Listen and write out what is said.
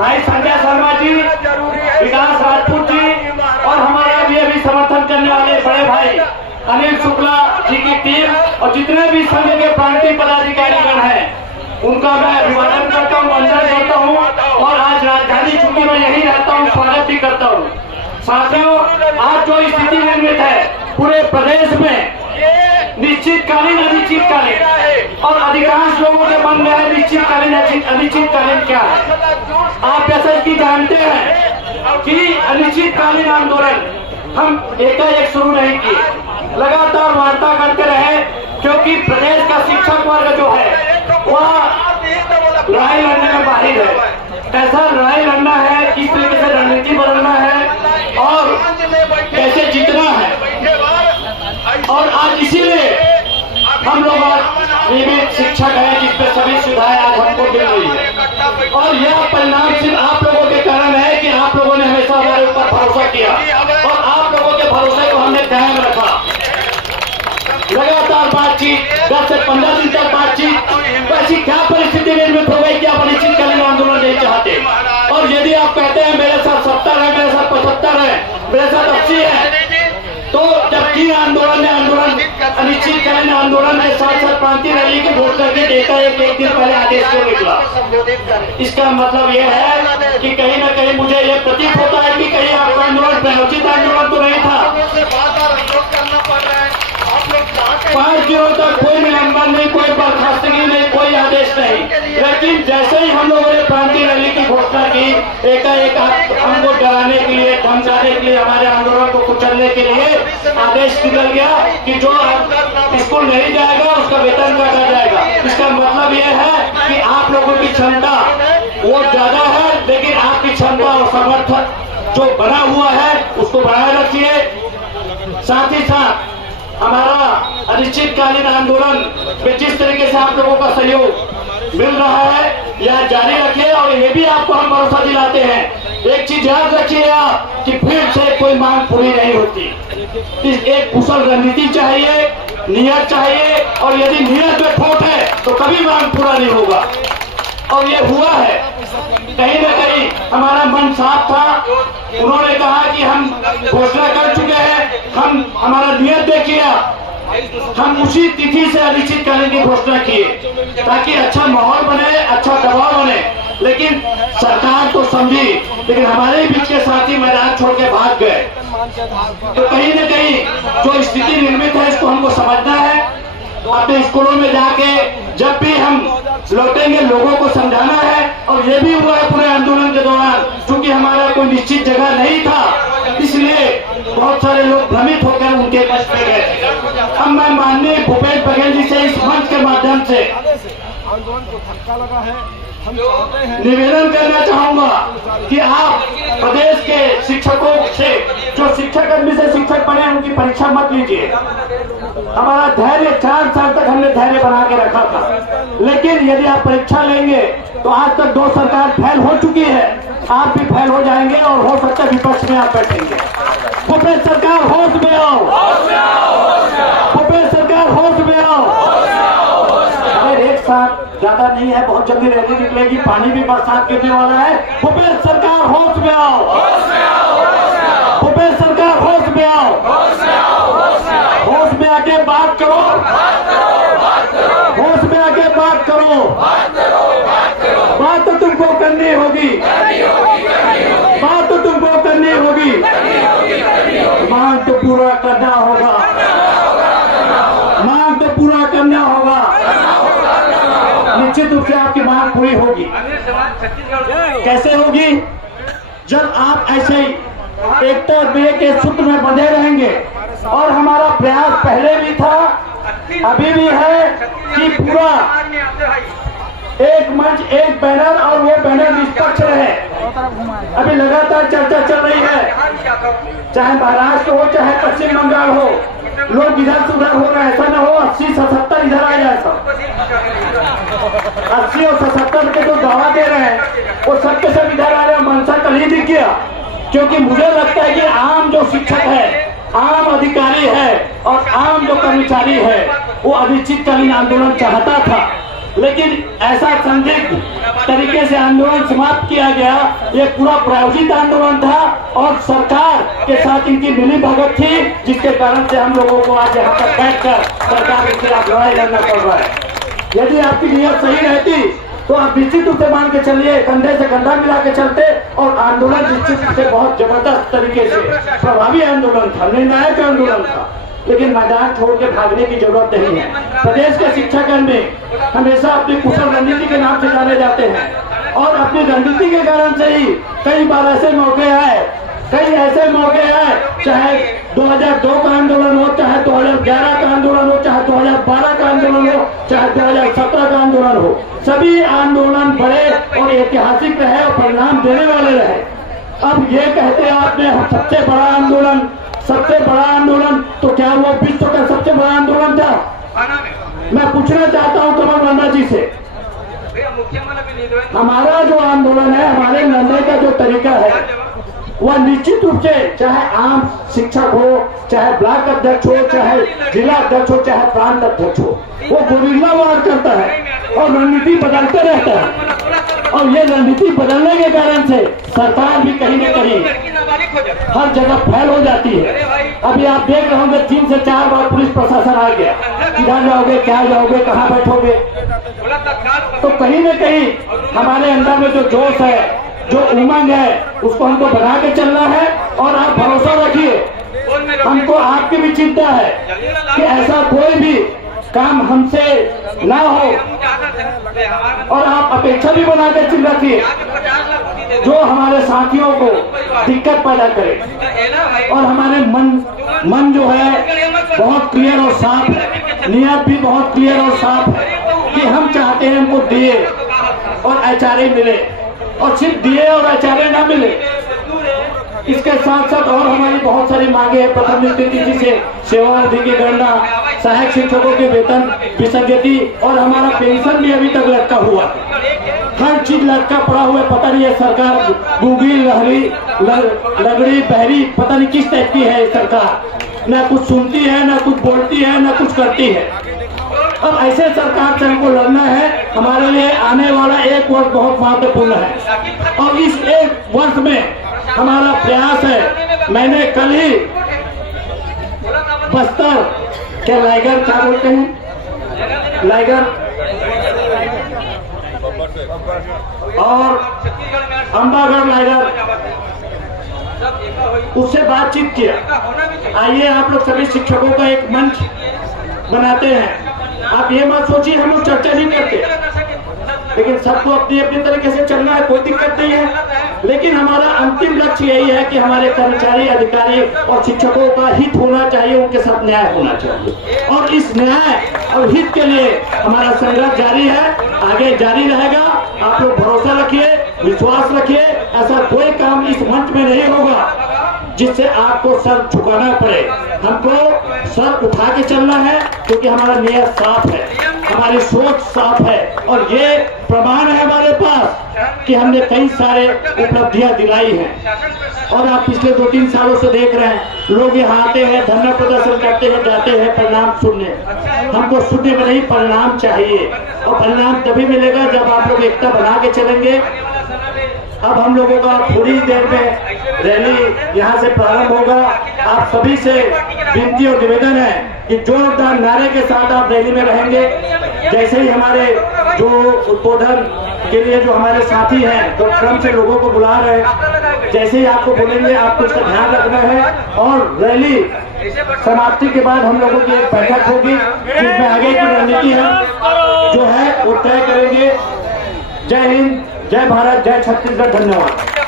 भाई संजय शर्मा जी, विकास राजपूत जी और हमारा भी अभी समर्थन करने वाले बड़े भाई अनिल शुक्ला जी की टीम और जितने भी संघ के पार्टी पदाधिकारीगण हैं उनका मैं अभिवादन करता हूँ, वंदन करता हूँ। और आज राजधानी चूंकि मैं यही रहता हूँ, स्वागत भी करता हूँ। साथियों, आज जो स्थिति निर्मित है पूरे प्रदेश में, निश्चितकालीन अनिश्चितकालीन, और अधिकांश लोगों के मन में है निश्चितकालीन अनिश्चितकालीन क्या है। आप जैसा कि जानते हैं कि अनिश्चितकालीन आंदोलन हम एकाएक शुरू नहीं किए, लगातार वार्ता करते रहे, क्योंकि प्रदेश का शिक्षक वर्ग जो है वह लड़ाई लड़ने में माहिर है। कैसा लड़ाई लड़ना है, किस तरीके से रणनीति बदलना है और कैसे जीतना है। और आज इसीलिए हम लोग नियमित शिक्षक हैं, जिसपे सभी सुविधाएं आज हमको मिल रही है। और यह परिणाम सिर्फ आप लोगों के कारण है कि आप लोगों ने हमेशा हमारे ऊपर भरोसा किया और आप लोगों के भरोसे को हमने कायम रखा। लगातार बातचीत, 10 से 15 दिन तक बातचीत, ऐसी क्या परिस्थिति निर्मित हो गई कि आप अनिश्चितकालीन आंदोलन नहीं चाहते। और यदि आप कहते हैं मेरे साथ 70 है, मेरे साथ 75 है, मेरे साथ 80 है, तो जब तीन आंदोलन अनिश्चितकालीन आंदोलन के साथ साथ क्रांति रैली की घोषणा की देता है, एक दिन पहले आदेश क्यों निकला। इसका मतलब यह है कि कहीं ना कहीं मुझे यह प्रतीत होता है कि कहीं आपका आंदोलन प्रायोजित आंदोलन तो नहीं था। 5 दिनों तक कोई निलंबन नहीं, कोई बर्खास्तगी नहीं, कोई आदेश नहीं। लेकिन जैसे ही हम लोगों ने क्रांति रैली की घोषणा की, एकाएक हमको डराने के लिए, धमकाने के लिए, हमारे आंदोलन को कुचलने के लिए आदेश निकल गया कि जो स्कूल नहीं जाएगा उसका वेतन काटा जाएगा। इसका मतलब यह है कि आप लोगों की क्षमता वो ज्यादा है, लेकिन आपकी क्षमता और समर्थन जो बना हुआ है उसको बनाए रखिए। साथ ही साथ हमारा अनिश्चितकालीन आंदोलन में जिस तरीके से आप लोगों का सहयोग मिल रहा है यह जारी रखिए। और ये भी आपको हम भरोसा दिलाते हैं, एक चीज याद रखिए आप कि फिर से कोई मांग पूरी नहीं होती। एक कुशल रणनीति चाहिए, नियत चाहिए, और यदि नियत में खोट है तो कभी मांग पूरा नहीं होगा। और ये हुआ है, कहीं न कहीं हमारा मन साफ था। उन्होंने कहा कि हम घोषणा कर चुके हैं, हमारा नियत देखिए, हम उसी तिथि से अनिश्चितकालीन की घोषणा किए ताकि अच्छा माहौल बने, अच्छा दबाव बने। लेकिन सरकार तो समझी, लेकिन हमारे बीच के साथी मैदान छोड़ के भाग गए। तो कहीं न कहीं जो स्थिति निर्मित है इसको हमको समझना है। अपने स्कूलों में जाके जब भी हम लौटेंगे लोगों को समझाना है। और ये भी हुआ है पूरे आंदोलन के दौरान, क्योंकि हमारा कोई निश्चित जगह नहीं था, इसलिए बहुत सारे लोग भ्रमित होकर उनके पक्ष में गए। अब मैं माननीय भूपेश बघेल जी से इस मंच के माध्यम से आंदोलन को धक्का लगा है, हम निवेदन करना चाहूंगा कि आप प्रदेश के शिक्षकों से, जो शिक्षक अग्नि से शिक्षक बने, उनकी परीक्षा मत लीजिए। हमारा धैर्य 4 साल तक हमने धैर्य बना के रखा था, लेकिन यदि आप परीक्षा लेंगे तो आज तक 2 सरकार फेल हो चुकी है, आप भी फेल हो जाएंगे और हो सकता है विपक्ष में आप बैठेंगे। भूपेश सरकार होश में आओ, भूपेश सरकार होश में आओ। एक साथ ज्यादा नहीं है, बहुत जल्दी रैली निकलेगी, पानी भी बरसात गिरने वाला है। भूपेश सरकार होश में आओ, भूपेश सरकार होश में आओ, होश में आके बात करो, होश में आके बात करो। बात तो तुमको करनी होगी, बात तो तुमको करनी होगी, मांग तो पूरा करना होगा, मांग तो पूरा करना होगा। निश्चित रूप से आपकी मांग पूरी होगी। कैसे होगी? जब आप ऐसे ही एकता के सूत्र में बंधे रहेंगे। और हमारा प्रयास पहले भी था, अभी भी है कि पूरा एक मंच, एक बैनर, और वो बैनर निष्पक्ष रहे। अभी लगातार चर्चा चल रही है, चाहे महाराष्ट्र हो चाहे पश्चिम बंगाल हो, लोग इधर से उधर हो रहे हैं। ऐसा न हो 80 से 70 इधर आ जाए सब। 80 और 77 के जो दावा दे रहे हैं वो सब के सब इधर आ रहे हैं। मनसा कल ही दिख गया, क्योंकि मुझे लगता है कि आम जो शिक्षक है, आम अधिकारी है और आम जो कर्मचारी है वो अनिश्चितकालीन आंदोलन चाहता था। लेकिन ऐसा संदिग्ध तरीके से आंदोलन समाप्त किया गया। ये पूरा प्रायोजित आंदोलन था और सरकार के साथ इनकी मिलीभगत थी, जिसके कारण से हम लोगों को आज यहाँ तक बैठकर सरकार के खिलाफ लड़ाई लड़ना पड़ रहा है। यदि आपकी नीयत सही रहती तो आप निश्चित रूप से मान के चलिए, कंधे से कंधा मिला के चलते और आंदोलन निश्चित रूप से बहुत जबरदस्त तरीके से प्रभावी आंदोलन था, निर्णायक आंदोलन था। लेकिन मैदान छोड़ के भागने की जरूरत नहीं है। प्रदेश के शिक्षाकर्मी हमेशा अपनी कुशल रणनीति के नाम से जाने जाते हैं और अपनी रणनीति के कारण से ही कई बार ऐसे मौके आए, चाहे 2002 का आंदोलन हो, चाहे 2011 का आंदोलन हो, चाहे 2012 का आंदोलन हो, चाहे 2017 का आंदोलन हो, सभी आंदोलन बड़े और ऐतिहासिक रहे और परिणाम देने वाले रहे। अब ये कहते आपने सबसे बड़ा आंदोलन, तो क्या वो विश्व का सबसे बड़ा आंदोलन था? मैं पूछना चाहता हूँ कमल वर्मा जी से, हमारा जो आंदोलन है, हमारे लड़ने का जो तरीका है, वह निश्चित रूप से चाहे आम शिक्षक हो, चाहे ब्लॉक अध्यक्ष हो, चाहे जिला अध्यक्ष हो, चाहे प्रांत अध्यक्ष हो, वो गुरिल्ला वार करता है और रणनीति बदलते रहता है। और ये रणनीति बदलने के कारण से सरकार भी कहीं न कहीं हर जगह फैल हो जाती है। अभी आप देख रहे होंगे 3 से 4 बार पुलिस प्रशासन आ गया, किधर जाओगे, क्या जाओगे, कहाँ बैठोगे। तो कहीं न कहीं हमारे अंदर में जो जोश है, जो उमंग है, उसको हमको बढ़ा के चलना है। और आप भरोसा रखिए, हमको आपकी भी चिंता है कि ऐसा कोई भी काम हमसे ना हो, और आप अपेक्षा भी बना के चिल रखिए जो हमारे साथियों को दिक्कत पैदा करे। और हमारे मन जो है बहुत क्लियर और साफ है, नियत भी बहुत क्लियर और साफ है कि हम चाहते हैं हमको दिए और एचआरए मिले, और सिर्फ दिए और एचआरए ना मिले। इसके साथ साथ और हमारी बहुत सारी मांगे हैं। प्रथम स्थिति से सेवावधि की गणना, सहायक शिक्षकों के वेतन विसंगति, और हमारा पेंशन भी अभी तक लटका हुआ, हर चीज लटका पड़ा हुआ है। पता नहीं है सरकार गूंगी, लगड़ी, बहरी, पता नहीं किस टाइप की है सरकार, ना कुछ सुनती है, ना कुछ बोलती है, ना कुछ करती है। अब ऐसे सरकार से हमको लड़ना है। हमारे लिए आने वाला 1 वर्ष बहुत महत्वपूर्ण है और इस 1 वर्ष में हमारा प्रयास है। मैंने कल ही बस्तर के लाइगर, क्या बोलते हैं, लाइगर और अंबागढ़ लाइगर, उससे बातचीत किया। आइए आप लोग सभी शिक्षकों का एक मंच बनाते हैं। आप ये मत सोचिए हम लोग चर्चा नहीं करते, लेकिन सबको अपनी अपनी तरीके से चलना है, कोई दिक्कत नहीं है। लेकिन हमारा अंतिम लक्ष्य यही है कि हमारे कर्मचारी, अधिकारी और शिक्षकों का हित होना चाहिए, उनके साथ न्याय होना चाहिए। और इस न्याय और हित के लिए हमारा संघर्ष जारी है, आगे जारी रहेगा। आप लोग भरोसा रखिए, विश्वास रखिए, ऐसा कोई काम इस मंच में नहीं होगा जिससे आपको सर झुकाना पड़े। हमको सर उठा के चलना है, क्योंकि हमारा नियत साफ है, हमारी सोच साफ है, और ये प्रमाण है हमारे पास कि हमने कई सारे उपलब्धियां दिलाई हैं। और आप पिछले 2-3 सालों से देख रहे हैं, लोग यहाँ आते हैं, धरना प्रदर्शन करते हैं, जाते हैं परिणाम सुनने। हमको सुनने में नहीं, परिणाम चाहिए, और परिणाम तभी मिलेगा जब आप लोग एकता बना के चलेंगे। अब हम लोगों का थोड़ी देर में रैली यहाँ से प्रारंभ होगा। आप सभी से विनती और निवेदन है कि जोरदार नारे के साथ आप रैली में रहेंगे। जैसे ही हमारे जो उद्बोधन के लिए जो हमारे साथी हैं, तो क्रम से लोगों को बुला रहे हैं, जैसे ही आपको बोलेंगे आपको इसका ध्यान रखना है। और रैली समाप्ति के बाद हम लोगों की एक बैठक होगी, जिसमें आगे की रणनीति हम जो है वो तय करेंगे। जय हिंद, जय भारत, जय छत्तीसगढ़, धन्यवाद।